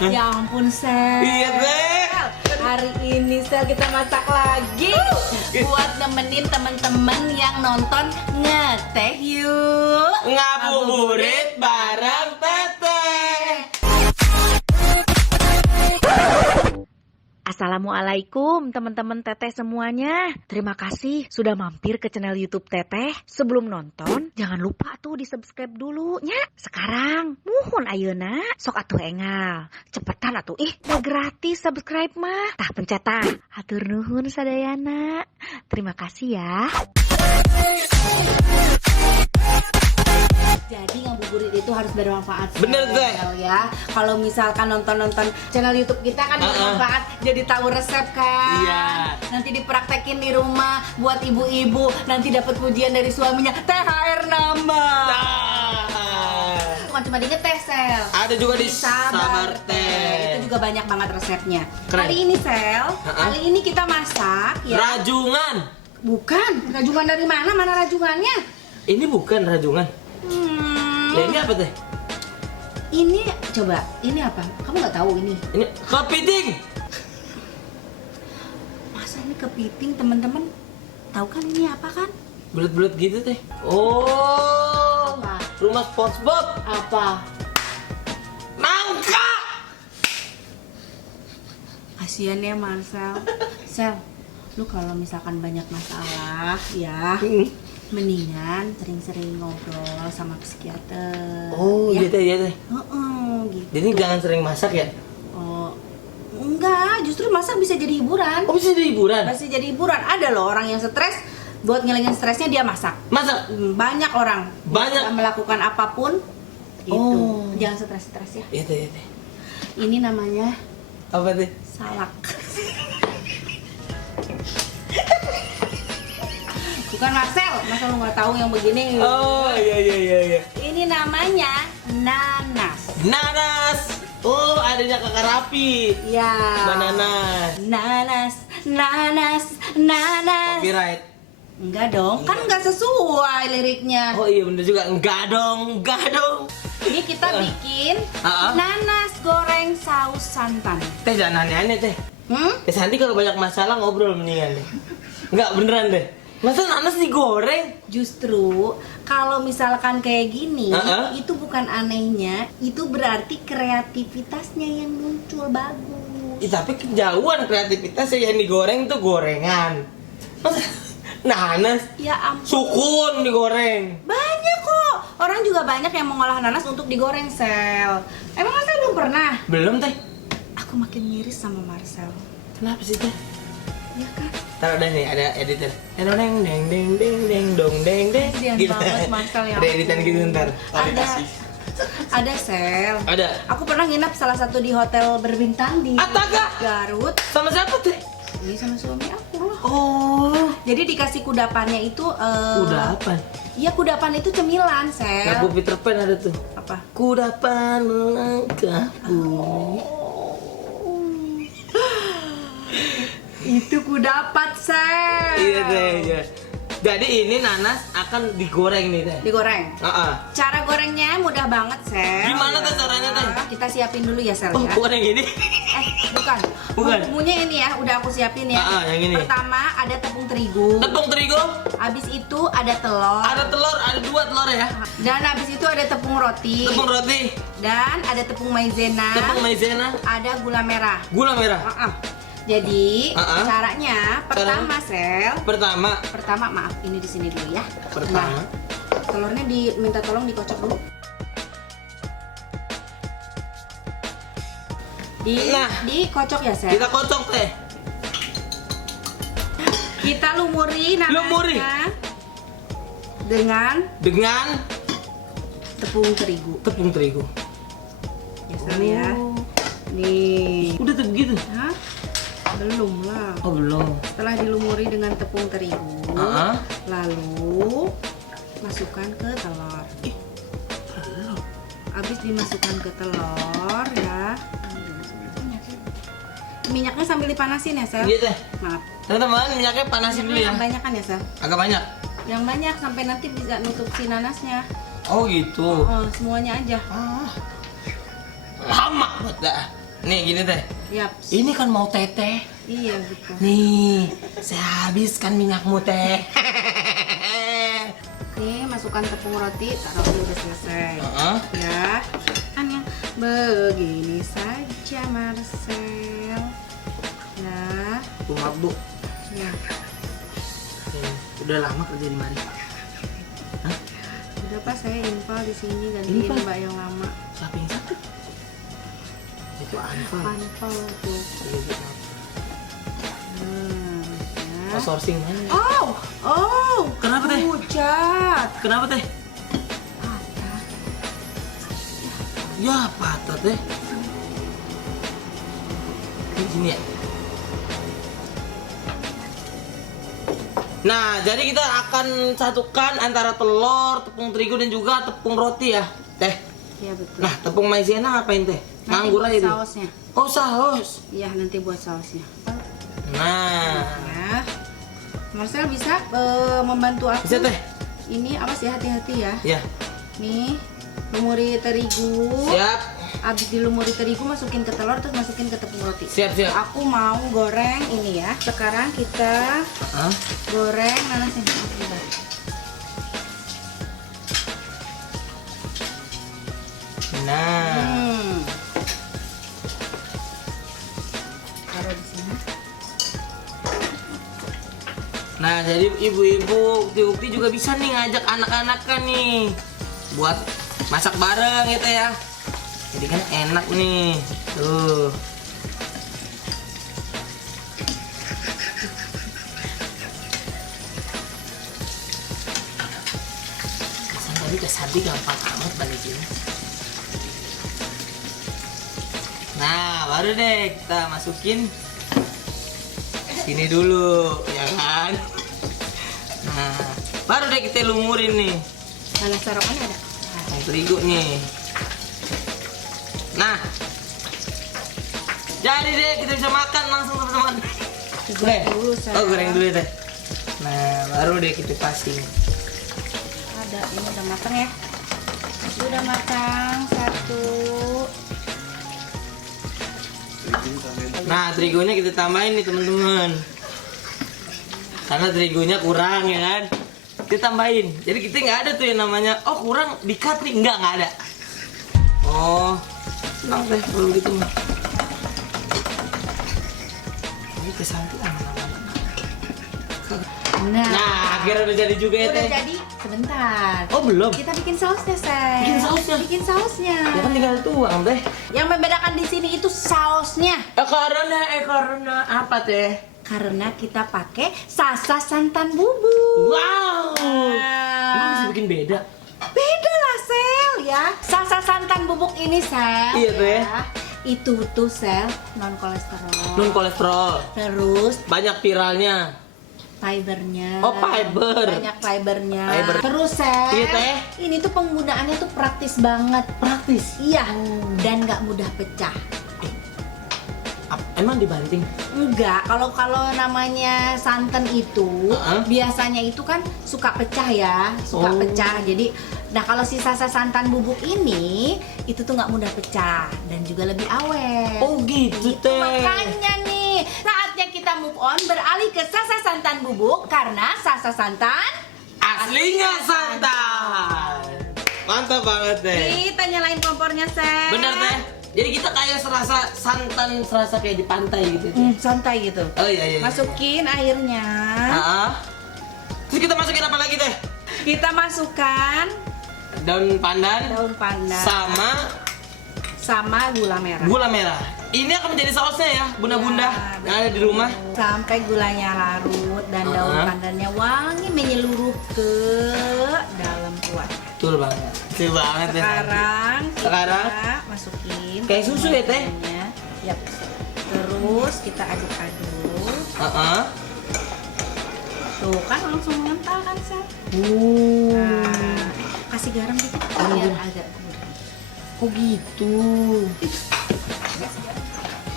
Ya ampun, Sel. Iya, Teh. Hari ini Sel kita masak lagi buat nemenin teman-teman yang nonton Ngeteh Yuk. Ngabuburit bareng Teteh. Assalamualaikum teman-teman Teteh semuanya. Terima kasih sudah mampir ke channel YouTube Teteh. Sebelum nonton, jangan lupa tuh di-subscribe dulu nya. Sekarang, muhun ayeuna sok atuh engal. Cepetan atuh udah gratis subscribe mah. Tah pencet tah. Hatur nuhun sadayana. Terima kasih ya. Jadi ngabuburit itu harus bermanfaat. Bener, Teh. Ya. Kalau misalkan nonton channel YouTube kita kan bermanfaat, jadi tahu resep kan. Iya. Nanti dipraktekin di rumah buat ibu-ibu, nanti dapat pujian dari suaminya, THR nambah. Bukan cuma di Ngeteh, Sel. Ada juga di Sabar Sabar Teh. Itu juga banyak banget resepnya. Keren. Kali ini, Sel, kali ini kita masak ya. Rajungan. Bukan, rajungan dari mana? Mana rajungannya? Ini bukan rajungan. Nah, ini apa Teh? Ini coba, ini apa? Kamu nggak tahu ini? Ini kepiting. Masa ini kepiting, teman-teman? Tahu kan ini apa kan? Bulat-bulat gitu Teh. Oh, Apa? rumah SpongeBob. Apa? Nangka. Kasian ya Marcel. Sel, lu kalau misalkan banyak masalah ya, mendingan sering-sering ngobrol sama psikiater. Oh, ya? iya Teh, iya Teh. Gitu. Jadi jangan sering masak ya? Oh, enggak, justru masak bisa jadi hiburan. Oh, bisa jadi hiburan. Bisa jadi hiburan. Ada loh orang yang stres, buat ngilangin stresnya dia masak. Masak. Banyak orang. Banyak. Bisa melakukan apapun. Gitu. Oh. Jangan stres-stres ya. Iya Teh, iya Teh. Ini namanya Apa Teh? salak. Bukan Marcel, masa lu nggak tahu yang begini? Oh, iya. Ini namanya nanas. Nanas. Oh, adanya Kakak Rapi. Ya. Bananas. Nanas. Copyright. Enggak dong, kan nggak sesuai liriknya. Oh iya bener juga. Enggak dong. Ini kita bikin Ah. nanas goreng saus santan. Teh jangan aneh-aneh Teh. Teh Santi kalau banyak masalah ngobrol mendingan deh. Enggak beneran deh. Masa nanas digoreng? Justru kalau misalkan kayak gini, itu bukan anehnya, itu berarti kreativitasnya yang muncul bagus. Tapi kejauhan kreativitasnya yang digoreng tuh gorengan. Masa nanas? Ya ampun. Sukun digoreng. Banyak kok. Orang juga banyak yang mengolah nanas untuk digoreng, Sel. Emang Marcel belum pernah? Belum Teh. Aku makin miris sama Marcel. Kenapa sih Teh? Ya kan? Taruh deh nih ada editor. Deng dong deng. Kasian banget Marcel ya. Ada editan gitu ntar. Ada Sel. Ada. Aku pernah nginap salah satu di hotel berbintang di Ataga. Garut. Sama siapa Teh? Ini sama suami aku loh. Oh. Jadi dikasih kudapannya itu Kudapan. Iya, kudapan itu cemilan, Sel. Lagu Peter Pan ada tuh. Apa? Kudapan melangkah bumi. Itu kudapat, Sel. Iya Teh, iya. Jadi ini nanas akan digoreng nih Teh. Digoreng. Cara gorengnya mudah banget, Sel. Gimana Teh caranya Teh? Kita siapin dulu ya, Sel Oh, ya. bukan yang ini. Bukan. Bukan. Bumbunya ini ya, udah aku siapin ya. Yang ini. Pertama ada tepung terigu. Tepung terigu, Habis itu ada telur. ada telur, ada 2 telur ya. Dan habis itu ada tepung roti. Tepung roti, Dan ada tepung maizena. tepung maizena, Ada gula merah. gula merah. Jadi caranya pertama, Sel. Pertama, Maaf, ini di sini dulu ya. Pertama. Nah, telurnya minta tolong dikocok dulu. Dikocok ya, Sel. kita kocok Teh. Kita lumuri nanasnya dengan tepung terigu. Tepung terigu. Ya, Sel ya. Nih. Udah tuh begitu. Hah? Belum lah. Oh belum. Setelah dilumuri dengan tepung terigu, lalu masukkan ke telur. Habis dimasukkan ke telur ya. Minyaknya sambil dipanasin ya, Sel. Iya Teh. Maaf. Teman-teman, minyaknya panasin dulu ya. Yang banyak kan ya, Sel? Agak banyak. Yang banyak sampai nanti bisa nutup si nanasnya. Oh gitu. Oh, semuanya aja. Lama banget dah. Nih gini teh. Yap. Ini kan mau teteh. Iya betul. Nih, saya habiskan minyakmu teh. Nih masukkan tepung roti, taruh dulu udah selesai. Heeh. Ya, hanya begini saja Marcel. Nah, Mabuk. ya. Udah lama kerja di mana? Hah? Udah Pak, saya infal di sini gantiin Infal? Mbak yang lama. Siapa yang sakit? Itu Anfal. Panpel tuh. Iya, gitu. Ya. Outsourcing mana? Oh, Kenapa, Teh? Pucat. Kenapa teh? Ya patah teh. Di sini ya. Nah, jadi kita akan satukan antara telur, tepung terigu dan juga tepung roti ya, teh. Iya betul. Nah, tepung maizena ngapain teh? Nanti Nganggur buat aja deh. sausnya. Oh, saus. Iya, nanti buat sausnya. Nah, Ya. Marcel bisa membantu aku. bisa teh. Ini awas ya, hati-hati ya. Ya, Nih, lumuri terigu. siap. Abis dilumuri terigu masukin ke telur terus masukin ke tepung roti. Siap, siap. Aku mau goreng ini ya. Sekarang kita Hah? goreng nanasnya. Bentar. Nah, Taruh di sini. nah jadi ibu-ibu ukti-ukti juga bisa nih ngajak anak-anak kan nih buat masak bareng gitu ya. Jadi kan enak nih. Tuh. Pesan tadi ke Santi gampang amat balikin. Nah, baru deh kita masukin sini dulu, ya kan? Nah, baru deh kita lumurin nih. Mana sarapannya ada? Tepung terigu nih. Nah, jadi deh kita bisa makan langsung teman-teman. Goreng dulu, sayang. Oh, goreng dulu deh. Nah, baru deh kita passing. Ada, ini udah matang ya. Sudah matang satu. Nah, terigunya kita tambahin nih teman-teman. Karena terigunya kurang ya kan. Kita tambahin. Jadi kita nggak ada tuh yang namanya, oh kurang di-cut nih. Nggak ada. Oh, tenang deh kalau gitu mah. Ini kesanti aman-aman. Nah, akhirnya udah jadi juga ya Udah teh. jadi, sebentar. Oh belum. Kita bikin sausnya, Say. Bikin sausnya? Bikin sausnya. Ya kan tinggal tuang teh. Yang membedakan di sini itu sausnya. Karena apa teh? Karena kita pakai sasa santan bubuk. Wow. Emang bisa Nah, bikin beda? beda lah, Sel ya. Sasa santan bubuk ini, Sel. Iya, Teh. ya, Itu tuh, Sel, non kolesterol. Non kolesterol. Terus Banyak viralnya. fibernya. Oh, fiber. Banyak fibernya. Fiber. Terus, Sel. Iya, Teh. Ini tuh penggunaannya tuh praktis banget. Praktis. Iya. Dan nggak mudah pecah. Emang dibanting? Enggak, kalau namanya santan itu biasanya itu kan suka pecah ya, suka Oh. pecah. Jadi, nah kalau si sasa santan bubuk ini itu tuh nggak mudah pecah dan juga lebih awet. Oh gitu Itu teh. makanya nih saatnya kita move on beralih ke sasa santan bubuk karena sasa santan Aslinya santan. Mantap banget teh. kita nyalain kompornya, Sel. Bener teh. Jadi kita kayak serasa santan, serasa kayak di pantai gitu. Teh. Santai gitu. Oh iya. Masukin airnya. Terus kita masukin apa lagi teh? Kita masukkan Daun pandan. daun pandan Sama gula merah. gula merah. Ini akan menjadi sausnya ya, bunda-bunda Ya, yang ada di rumah. Sampai gulanya larut dan daun pandannya wangi menyeluruh ke dalam kuah. Betul banget. Betul banget teh. Sekarang Sekarang? kita masukin Kayak susu ya, Teh? semuanya. Yap. Terus kita aduk-aduk. Tuh kan langsung mengental kan, Sel? Nah, kasih garam dikit biar agak gurih. Oh gitu.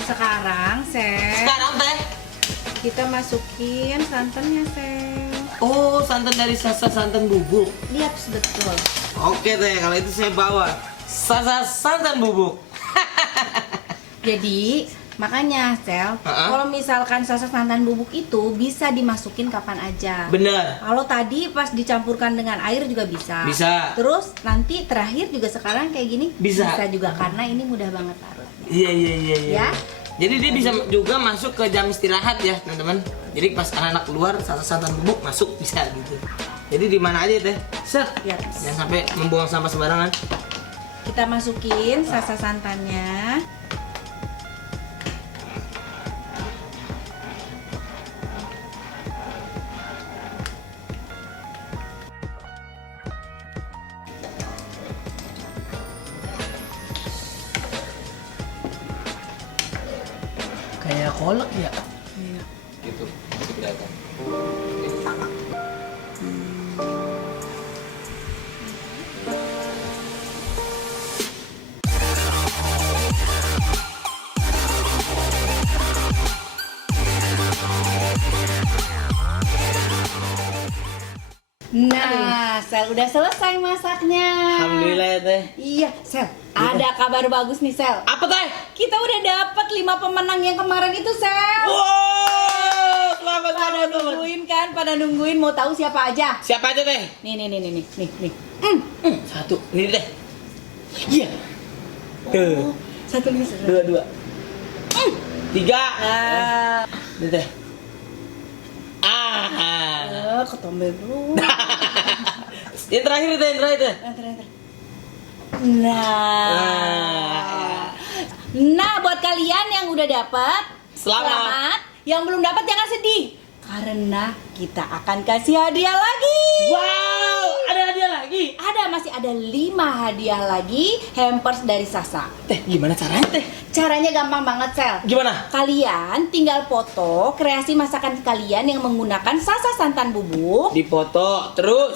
Sekarang, Sel, Sekarang teh. kita masukin santannya, Sel. Oh, santan dari sasa santan bubuk. Lihat betul. Oke teh, kalau itu saya bawa sasa santan bubuk. Jadi makanya Sel, kalau misalkan sasa santan bubuk itu bisa dimasukin kapan aja. Bener. Kalau tadi pas dicampurkan dengan air juga bisa. Bisa. Terus nanti terakhir juga sekarang kayak gini Bisa. juga karena ini mudah banget larutnya. Iya. Ya. Jadi dia bisa juga masuk ke jam istirahat ya teman-teman. Jadi pas anak-anak keluar sasa santan bubuk masuk bisa gitu. Jadi di mana aja teh, set. Ya. Jangan sampai membuang sampah sembarangan. Kita masukin sasa santannya. Kayak kolak ya. Iya. Gitu. Kelihatan. Nah, Sel udah selesai masaknya. Alhamdulillah ya teh. Iya, Sel. Ada kabar bagus nih, Sel. Apa teh? Kita udah dapat 5 pemenang yang kemarin itu, Sel. Wow, selamat Pada nungguin kan, pada nungguin mau tahu siapa aja. Siapa aja teh? Nih. Satu, ini teh. Iya. Tuh. Satu nih, Sel. Dua. Tiga. Ini teh. Ketombe dulu. Yang terakhir teh, yang terakhir teh. Nah, buat kalian yang udah dapat, Selamat. Yang belum dapat jangan sedih, karena kita akan kasih hadiah lagi. Wow, ada hadiah lagi. Masih ada 5 hadiah lagi hampers dari Sasa. Teh, gimana caranya teh? Caranya gampang banget, Sel. Gimana? Kalian tinggal foto kreasi masakan kalian yang menggunakan sasa santan bubuk. Dipoto, terus.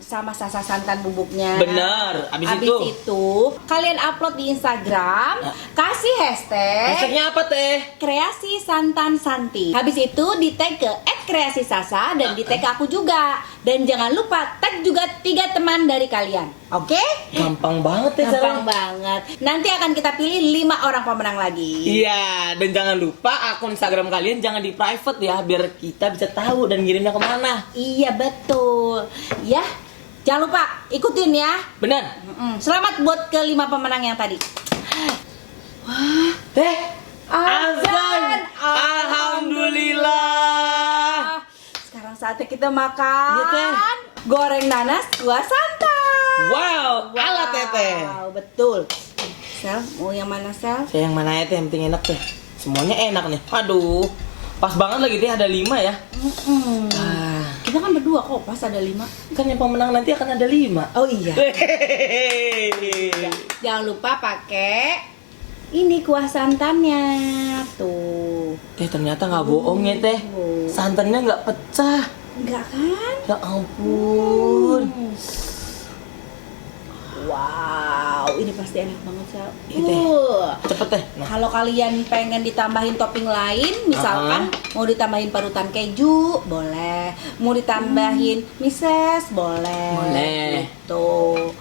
Sama sasa santan bubuknya. Bener. Abis itu kalian upload di Instagram, kasih hashtag. Hashtagnya apa teh? Kreasi Santan Santi. Habis itu di tag ke @kreasisasa dan di tag aku juga. Dan jangan lupa tag juga 3 teman dari kalian. Oke? Gampang banget ya Gampang banget. Nanti akan kita pilih 5 orang pemenang lagi. Iya, dan jangan lupa akun Instagram kalian jangan di private ya, biar kita bisa tahu dan ngirimnya kemana. Iya betul. Ya, jangan lupa ikutin ya. Bener. Selamat buat ke 5 pemenang yang tadi. Wah, Teh, azan. Alhamdulillah. Sekarang saatnya kita makan. Iya, Teh. Goreng nanas kuah santan. Wow, ala teteh. Wow, betul. Sel, mau yang mana, Sel? Saya yang mana ya teh, yang penting enak teh. Semuanya enak nih. Aduh, pas banget lagi teh, ada 5 ya. Kita kan berdua kok, pas ada 5. Kan yang pemenang nanti akan ada 5. Oh iya. Jangan lupa pakai ini kuah santannya tuh. Teh, ternyata nggak bohong ya teh. Santannya nggak pecah. Enggak kan? Ya ampun. Wow, ini pasti enak banget, Sel. Iya, Teh. Cepet teh. Nah, Kalau kalian pengen ditambahin topping lain, misalkan mau ditambahin parutan keju, boleh. Mau ditambahin mises, boleh. Boleh. Tuh.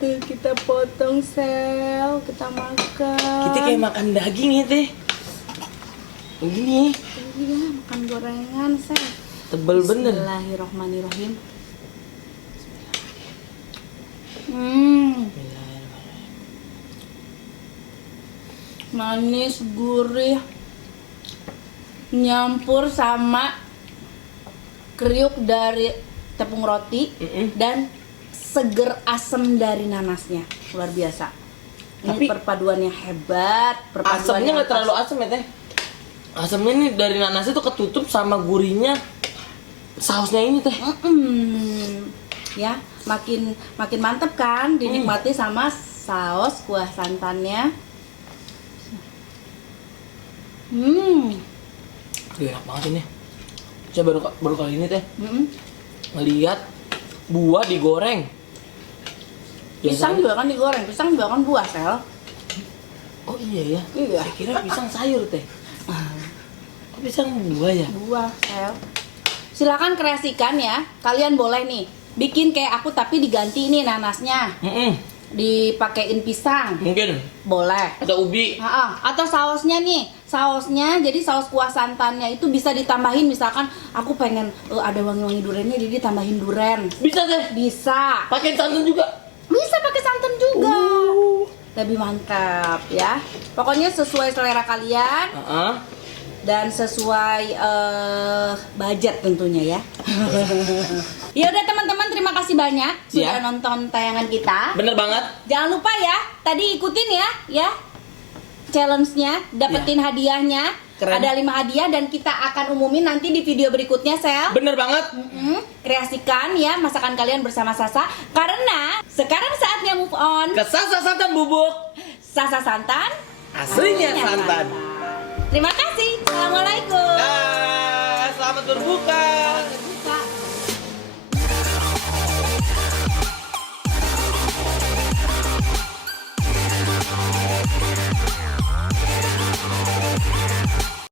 Tuh kita potong, Sel, kita makan. kita kayak makan daging ya teh. Begini, Iya, makan gorengan, Sel. tebel bener. Bismillahirrohmanirrohim. Manis, gurih, nyampur sama kriuk dari tepung roti dan seger asem dari nanasnya. Luar biasa. Ini Tapi perpaduannya hebat. Asamnya nggak terlalu asam ya teh. Asamnya ini dari nanasnya tuh ketutup sama gurihnya sausnya ini teh. Ya, makin mantep kan dinikmati sama saus kuah santannya. Enak banget ini. Saya baru kali ini teh ngelihat buah digoreng. Pisang juga kan digoreng, pisang juga kan buah, Sel. Oh iya ya. Iya. Saya kira pisang sayur teh. Kok pisang buah ya? Buah, Sel. Silakan kreasikan ya. Kalian boleh nih bikin kayak aku tapi diganti ini nanasnya. dipakein pisang. Mungkin Boleh. ada ubi. Atau sausnya nih, jadi saus kuah santannya itu bisa ditambahin, misalkan aku pengen ada wangi-wangi duriannya, jadi tambahin duren. Bisa deh. Bisa. Pakai santan juga. Bisa pakai santan juga. Lebih mantap ya. Pokoknya sesuai selera kalian dan sesuai budget tentunya ya. Ya udah teman-teman, terima kasih banyak sudah nonton tayangan kita. Bener banget. Jangan lupa ya, tadi ikutin ya challenge-nya, dapetin hadiahnya. Keren. Ada 5 hadiah dan kita akan umumin nanti di video berikutnya, Sel. Bener banget. Kreasikan ya masakan kalian bersama Sasa, karena sekarang saatnya move on. Ke Sasa santan bubuk. Sasa santan, Aslinya santan. Terima kasih. Assalamualaikum. Selamat berbuka.